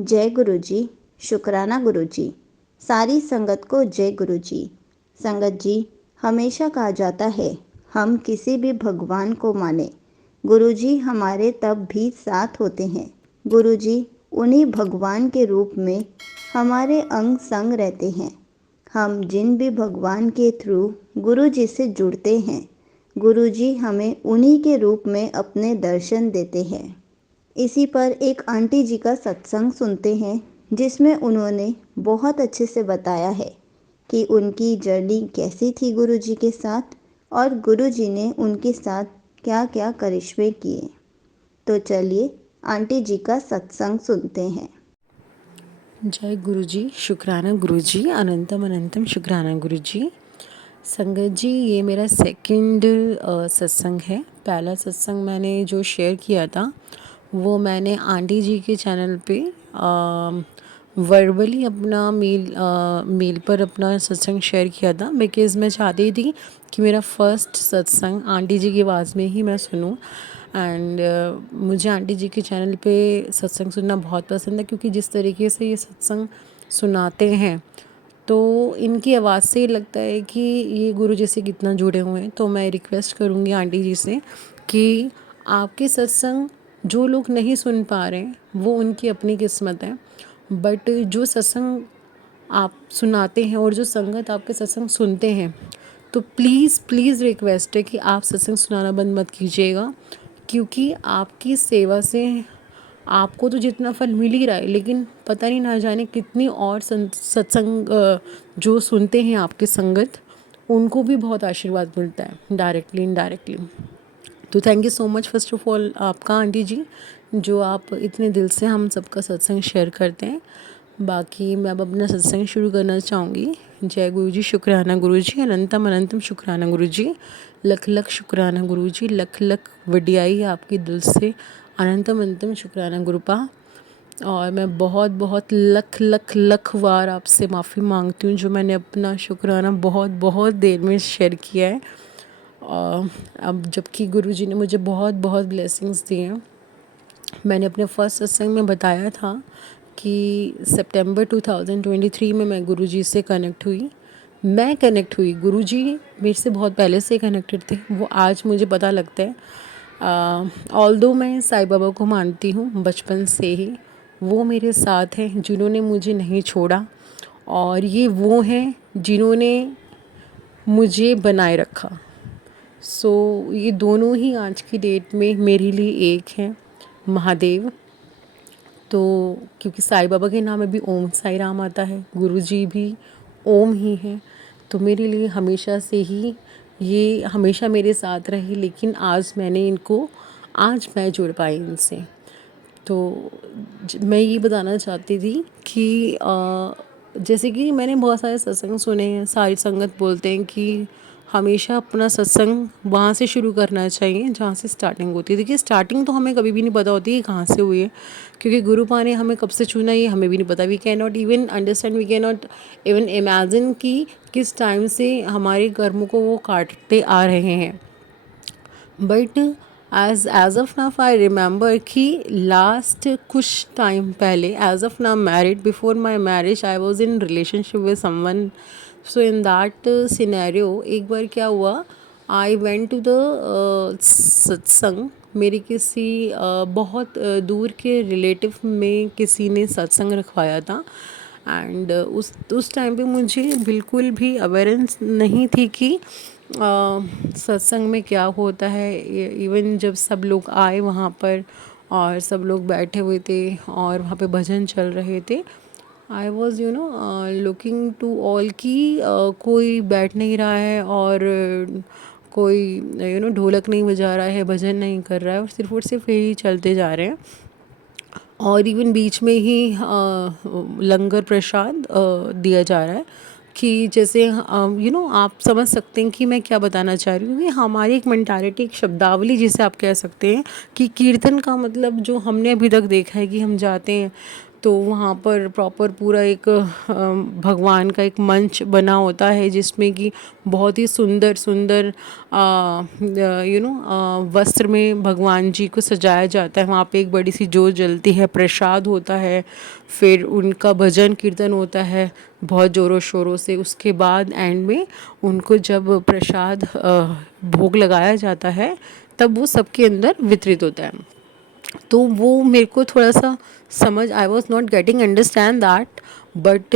जय गुरु जी। शुक्राना गुरु जी। सारी संगत को जय गुरु जी। संगत जी, हमेशा कहा जाता है हम किसी भी भगवान को माने, गुरु जी हमारे तब भी साथ होते हैं। गुरु जी उन्हीं भगवान के रूप में हमारे अंग संग रहते हैं। हम जिन भी भगवान के थ्रू गुरु जी से जुड़ते हैं, गुरु जी हमें उन्हीं के रूप में अपने दर्शन देते हैं। इसी पर एक आंटी जी का सत्संग सुनते हैं, जिसमें उन्होंने बहुत अच्छे से बताया है कि उनकी जर्नी कैसी थी गुरु जी के साथ और गुरु जी ने उनके साथ क्या क्या करिश्मे किए। तो चलिए आंटी जी का सत्संग सुनते हैं। जय गुरु जी। शुक्राना गुरु जी। अनंतम अनंतम शुक्राना गुरु जी। संगत जी, ये मेरा सेकंड सत्संग है। पहला सत्संग मैंने जो शेयर किया था वो मैंने आंटी जी के चैनल पे वर्बली अपना मेल पर अपना सत्संग शेयर किया था, बिकॉज़ मैं चाहती थी कि मेरा फर्स्ट सत्संग आंटी जी की आवाज़ में ही मैं सुनूं। एंड मुझे आंटी जी के चैनल पे सत्संग सुनना बहुत पसंद है, क्योंकि जिस तरीके से ये सत्संग सुनाते हैं तो इनकी आवाज़ से ही लगता है कि ये गुरु जी से कितना जुड़े हुए हैं। तो मैं रिक्वेस्ट करूँगी आंटी जी से कि आपके सत्संग जो लोग नहीं सुन पा रहे हैं वो उनकी अपनी किस्मत है, बट जो सत्संग आप सुनाते हैं और जो संगत आपके सत्संग सुनते हैं, तो प्लीज़ प्लीज़ रिक्वेस्ट है कि आप सत्संग सुनाना बंद मत कीजिएगा, क्योंकि आपकी सेवा से आपको तो जितना फल मिल ही रहा है, लेकिन पता नहीं ना जाने कितनी और सत्संग जो सुनते हैं आपके संगत, उनको भी बहुत आशीर्वाद मिलता है डायरेक्टली इनडायरेक्टली। तो thank you so much first of all आपका आंटी जी, जो आप इतने दिल से हम सबका सत्संग शेयर करते हैं। बाकी मैं अब अपना सत्संग शुरू करना चाहूँगी। जय गुरु जी। शुक्राना गुरु जी। अनंतम अनंतम शुक्राना गुरु जी। लख लख शुक्राना गुरु जी। लख लख वडियाई आपकी दिल से। अनंतम अनंतम शुक्राना गुरुपा। और मैं बहुत बहुत लख लख लख बार आपसे माफ़ी मांगती हूँ, जो मैंने अपना शुक्राना बहुत बहुत देर में शेयर किया है। अब जबकि गुरु जी ने मुझे बहुत बहुत ब्लेसिंग्स दिए हैं। मैंने अपने फर्स्ट सत्संग में बताया था कि सितंबर 2023 में मैं गुरु जी से कनेक्ट हुई। गुरु जी मेरे से बहुत पहले से कनेक्टेड थे, वो आज मुझे पता लगता है। ऑल्दो मैं साईं बाबा को मानती हूँ बचपन से ही, वो मेरे साथ हैं जिन्होंने मुझे नहीं छोड़ा, और ये वो हैं जिन्होंने मुझे बनाए रखा। सो ये दोनों ही आज की डेट में मेरे लिए एक हैं, महादेव। तो क्योंकि साईं बाबा के नाम में भी ओम साई राम आता है, गुरु जी भी ओम ही हैं, तो मेरे लिए हमेशा से ही ये हमेशा मेरे साथ रहे। लेकिन आज मैं जुड़ पाई इनसे। तो मैं ये बताना चाहती थी कि जैसे कि मैंने बहुत सारे सत्संग सुने हैं, सारी संगत बोलते हैं कि हमेशा अपना सत्संग वहाँ से शुरू करना चाहिए जहाँ से स्टार्टिंग होती है। देखिए, स्टार्टिंग तो हमें कभी भी नहीं पता होती है कहाँ से हुई है, क्योंकि गुरु पा ने हमें कब से चुना ये हमें भी नहीं पता। We can not even understand, we can not even imagine कि किस टाइम से हमारे कर्मों को वो काटते आ रहे हैं। But as of now I remember कि लास्ट कुछ टाइम पहले, as of now married, before my marriage I was in relationship with someone. So in that scenario एक बार क्या हुआ, आई वेंट टू द सत्संग। मेरे किसी बहुत दूर के रिलेटिव में किसी ने सत्संग रखवाया था, एंड उस टाइम पे मुझे बिल्कुल भी अवेयरेंस नहीं थी कि सत्संग में क्या होता है। इवन जब सब लोग आए वहाँ पर और सब लोग बैठे हुए थे और वहाँ पे भजन चल रहे थे, I was looking to all कि कोई बैठ नहीं रहा है और कोई ढोलक नहीं बजा रहा है, भजन नहीं कर रहा है, और सिर्फ यही चलते जा रहे हैं। और इवन बीच में ही लंगर प्रसाद दिया जा रहा है, कि जैसे आप समझ सकते हैं कि मैं क्या बताना चाह रही हूँ। कि हमारी एक मेंटालिटी, एक शब्दावली जिसे आप कह सकते हैं, कि कीर्तन का मतलब जो हमने अभी तक देखा है कि हम जाते हैं तो वहाँ पर प्रॉपर पूरा एक भगवान का एक मंच बना होता है जिसमें कि बहुत ही सुंदर सुंदर वस्त्र में भगवान जी को सजाया जाता है। वहाँ पे एक बड़ी सी जोत जलती है, प्रसाद होता है, फिर उनका भजन कीर्तन होता है बहुत ज़ोरों शोरों से। उसके बाद एंड में उनको जब प्रसाद भोग लगाया जाता है तब वो सबके अंदर वितरित होता है। तो वो मेरे को थोड़ा सा समझ, I was not getting understand that, but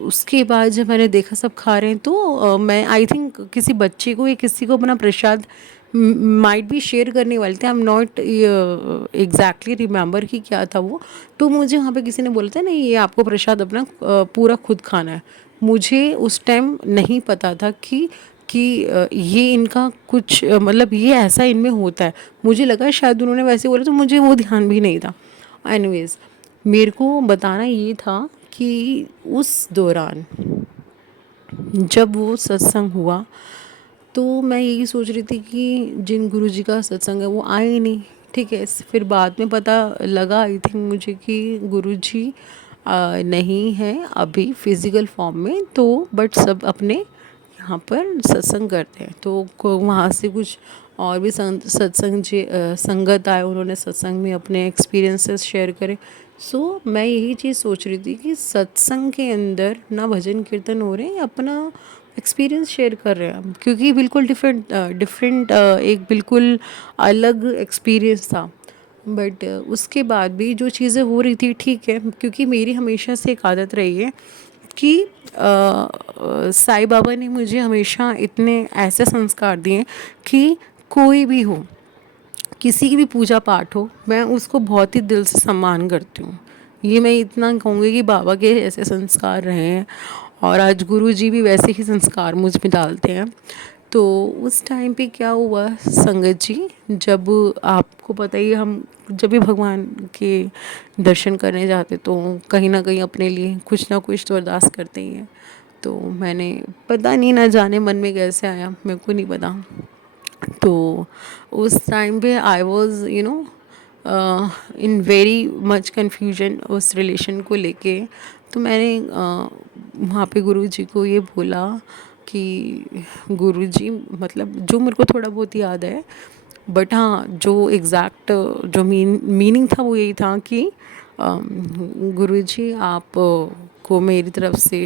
उसके बाद जब मैंने देखा सब खा रहे हैं तो मैं आई थिंक किसी बच्चे को या किसी को अपना प्रसाद माइट भी शेयर करने वाले थे। I am not exactly remember कि क्या था वो। तो मुझे वहाँ पे किसी ने बोला था नहीं, ये आपको प्रसाद अपना पूरा खुद खाना है। मुझे उस टाइम नहीं पता था कि ये इनका कुछ मतलब ये ऐसा इनमें होता है। मुझे लगा शायद उन्होंने वैसे बोला, तो मुझे वो ध्यान भी नहीं था। एनीवेज, मेरे को बताना ये था कि उस दौरान जब वो सत्संग हुआ तो मैं यही सोच रही थी कि जिन गुरुजी का सत्संग है वो आए ही नहीं। ठीक है, फिर बाद में पता लगा आई थिंक मुझे कि गुरुजी नहीं है अभी फिज़िकल फॉर्म में, तो बट सब अपने यहाँ पर सत्संग करते हैं। तो वहाँ से कुछ और भी संगत आए, उन्होंने सत्संग में अपने एक्सपीरियंसेस शेयर करे। सो मैं यही चीज़ सोच रही थी कि सत्संग के अंदर ना भजन कीर्तन हो रहे हैं, अपना एक्सपीरियंस शेयर कर रहे हैं, क्योंकि बिल्कुल डिफरेंट एक बिल्कुल अलग एक्सपीरियंस था। बट उसके बाद भी जो चीज़ें हो रही थी ठीक है, क्योंकि मेरी हमेशा से एक आदत रही है कि साईं बाबा ने मुझे हमेशा इतने ऐसे संस्कार दिए कि कोई भी हो, किसी की भी पूजा पाठ हो, मैं उसको बहुत ही दिल से सम्मान करती हूँ। ये मैं इतना कहूँगी कि बाबा के ऐसे संस्कार रहे हैं और आज गुरु जी भी वैसे ही संस्कार मुझ में डालते हैं। तो उस टाइम पे क्या हुआ संगत जी, जब आपको पता ही, हम जब भी भगवान के दर्शन करने जाते तो कहीं ना कहीं अपने लिए कुछ ना कुछ तो अरदास करते ही हैं। तो मैंने पता नहीं ना जाने मन में कैसे आया, मेरे को नहीं पता। तो उस टाइम पे आई was in very much confusion उस रिलेशन को लेके। तो मैंने वहाँ पे गुरु जी को ये बोला कि गुरु जी, मतलब जो मेरे को थोड़ा बहुत याद है, बट हाँ जो एग्जैक्ट जो मीनिंग था वो यही था कि गुरु जी आप को मेरी तरफ से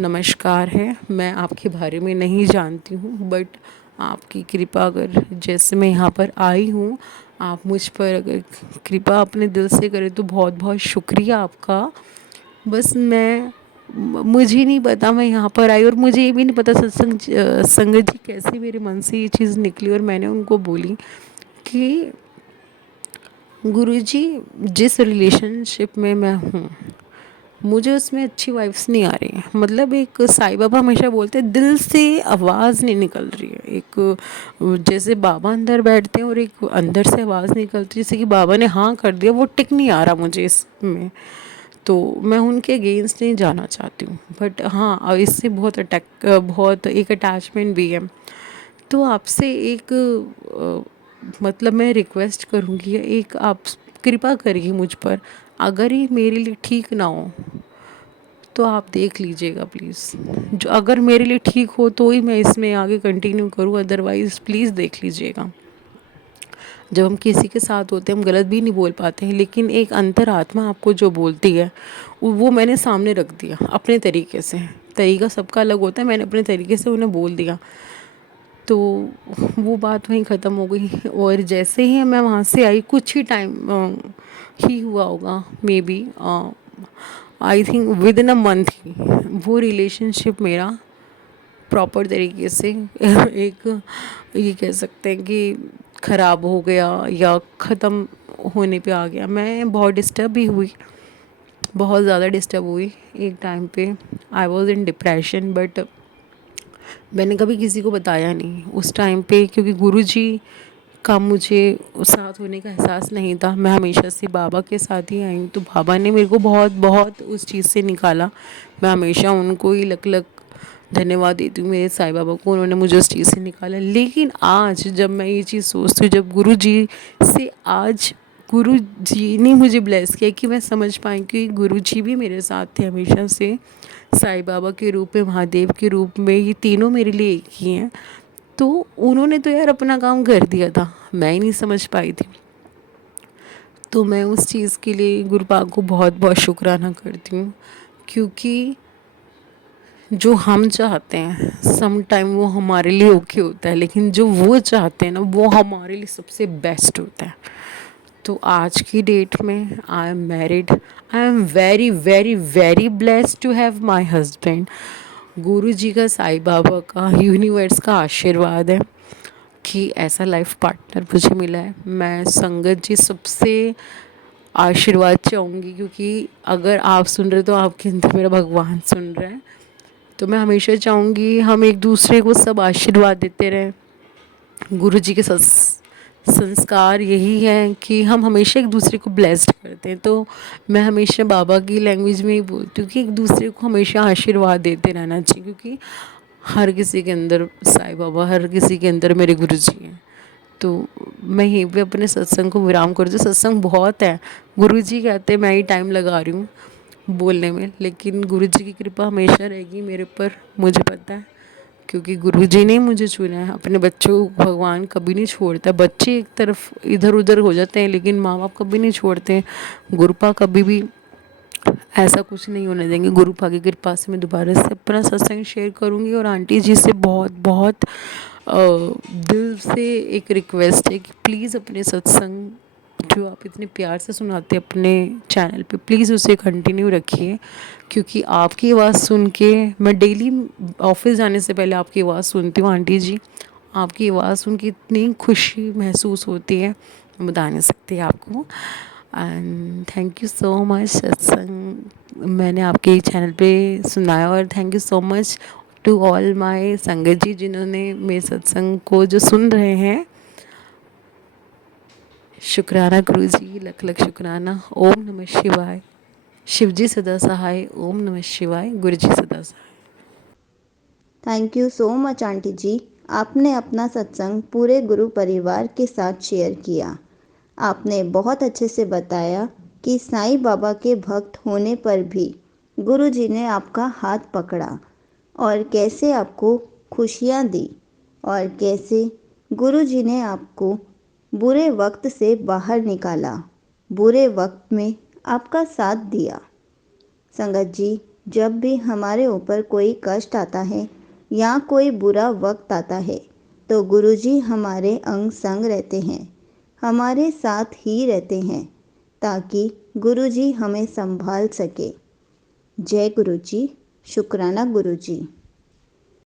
नमस्कार है। मैं आपके बारे में नहीं जानती हूँ, बट आपकी कृपा, अगर जैसे मैं यहाँ पर आई हूँ, आप मुझ पर अगर कृपा अपने दिल से करें तो बहुत बहुत शुक्रिया आपका। बस मुझे नहीं पता मैं यहाँ पर आई, और मुझे ये भी नहीं पता संगत जी कैसे मेरे मन से ये चीज़ निकली। और मैंने उनको बोली कि गुरुजी, जिस रिलेशनशिप में मैं हूँ मुझे उसमें अच्छी वाइब्स नहीं आ रही हैं। मतलब एक साईं बाबा हमेशा बोलते हैं दिल से आवाज़ नहीं निकल रही है। एक जैसे बाबा अंदर बैठते हैं और एक अंदर से आवाज़ निकलती है, जैसे कि बाबा ने हाँ कर दिया, वो टिक नहीं आ रहा मुझे इसमें। तो मैं उनके अगेंस्ट नहीं जाना चाहती हूँ, बट हाँ अब इससे बहुत एक अटैचमेंट भी है। तो आपसे एक मतलब मैं रिक्वेस्ट करूँगी, एक आप कृपा करिए मुझ पर, अगर ये मेरे लिए ठीक ना हो तो आप देख लीजिएगा प्लीज़। जो अगर मेरे लिए ठीक हो तो ही मैं इसमें आगे कंटिन्यू करूँ, अदरवाइज़ प्लीज़ देख लीजिएगा। जब हम किसी के साथ होते हैं हम गलत भी नहीं बोल पाते हैं, लेकिन एक अंतरात्मा आपको जो बोलती है वो मैंने सामने रख दिया अपने तरीके से। तरीका सबका अलग होता है, मैंने अपने तरीके से उन्हें बोल दिया, तो वो बात वहीं ख़त्म हो गई। और जैसे ही मैं वहाँ से आई, कुछ ही टाइम ही हुआ होगा, maybe I think within a month ही वो रिलेशनशिप मेरा प्रॉपर तरीके से एक ये कह सकते हैं कि ख़राब हो गया या ख़त्म होने पे आ गया। मैं बहुत डिस्टर्ब भी हुई, बहुत ज़्यादा डिस्टर्ब हुई एक टाइम पे। आई वॉज इन डिप्रेशन, बट मैंने कभी किसी को बताया नहीं उस टाइम पे, क्योंकि गुरुजी का मुझे साथ होने का एहसास नहीं था। मैं हमेशा से बाबा के साथ ही आई हूँ, तो बाबा ने मेरे को बहुत बहुत उस चीज़ से निकाला। मैं हमेशा उनको ही लख लख धन्यवाद देती हूँ, मेरे साईं बाबा को, उन्होंने मुझे उस चीज़ से निकाला। लेकिन आज जब मैं ये चीज़ सोचती हूँ, जब गुरुजी से आज गुरु जी ने मुझे ब्लेस किया कि मैं समझ पाई कि गुरु जी भी मेरे साथ थे हमेशा से, साईं बाबा के रूप में, महादेव के रूप में, ये तीनों मेरे लिए एक ही हैं। तो उन्होंने तो यार अपना काम कर दिया था, मैं ही नहीं समझ पाई थी। तो मैं उस चीज़ के लिए गुरु पाक को बहुत बहुत शुक्राना करती हूँ, क्योंकि जो हम चाहते हैं सम टाइम वो हमारे लिए ओके होता है, लेकिन जो वो चाहते हैं ना वो हमारे लिए सबसे बेस्ट होता है। तो आज की डेट में I am married, I am very very very blessed to have my husband. Guru ji का, साईं बाबा का, यूनिवर्स का आशीर्वाद है कि ऐसा लाइफ पार्टनर मुझे मिला है। मैं संगत जी सबसे आशीर्वाद चाहूँगी, क्योंकि अगर आप सुन रहे हो तो आपके अंदर मेरा भगवान सुन रहा है। तो मैं हमेशा चाहूँगी हम एक दूसरे को सब आशीर्वाद देते रहें। गुरु जी के संस्कार यही है कि हम हमेशा एक दूसरे को ब्लेस्ड करते हैं। तो मैं हमेशा बाबा की लैंग्वेज में ही बोलती हूँ कि एक दूसरे को हमेशा आशीर्वाद देते रहना चाहिए, क्योंकि हर किसी के अंदर साईं बाबा, हर किसी के अंदर मेरे गुरु जी हैं। तो मैं यहीं पे अपने सत्संग को विराम कर दूँ। सत्संग बहुत है, गुरु जी कहते हैं मैं ही टाइम लगा रही हूँ बोलने में, लेकिन गुरु जी की कृपा हमेशा रहेगी मेरे ऊपर, मुझे पता है, क्योंकि गुरु जी ने मुझे चुना है। अपने बच्चों को भगवान कभी नहीं छोड़ता। बच्चे एक तरफ इधर उधर हो जाते हैं, लेकिन माँ बाप कभी नहीं छोड़ते हैं। गुरुपा कभी भी ऐसा कुछ नहीं होने देंगे। गुरुपा की कृपा से मैं दोबारा से अपना सत्संग शेयर करूँगी। और आंटी जी से बहुत बहुत दिल से एक रिक्वेस्ट है कि प्लीज़ अपने सत्संग जो आप इतने प्यार से सुनाते हैं अपने चैनल पे, प्लीज़ उसे कंटिन्यू रखिए, क्योंकि आपकी आवाज़ सुन के मैं डेली ऑफिस जाने से पहले आपकी आवाज़ सुनती हूँ। आंटी जी, आपकी आवाज़ सुन के इतनी खुशी महसूस होती है, मैं बता नहीं सकती आपको। And thank you so much, सत्संग मैंने आपके चैनल पे सुनाया। और thank you so much to all my संगत जी, जिन्होंने मेरे सत्संग को जो सुन रहे हैं। शुक्राना गुरु जी, लख लख शुक्राना। ओम नमः शिवाय। शिव जी सदा सहाय। ओम नमः शिवाय। गुरु जी सदा सहाय। Thank you so much aunty ji, आपने अपना सत्संग पूरे गुरु परिवार के साथ शेयर किया। आपने बहुत अच्छे से बताया कि साईं बाबा के भक्त होने पर भी गुरु जी ने आपका हाथ पकड़ा और कैसे आपको खुशियाँ दी, और कैसे गुरु जी ने आपको बुरे वक्त से बाहर निकाला, बुरे वक्त में आपका साथ दिया। संगत जी, जब भी हमारे ऊपर कोई कष्ट आता है या कोई बुरा वक्त आता है, तो गुरु जी हमारे अंग संग रहते हैं, हमारे साथ ही रहते हैं, ताकि गुरु जी हमें संभाल सके। जय गुरु जी। शुक्राना गुरु जी।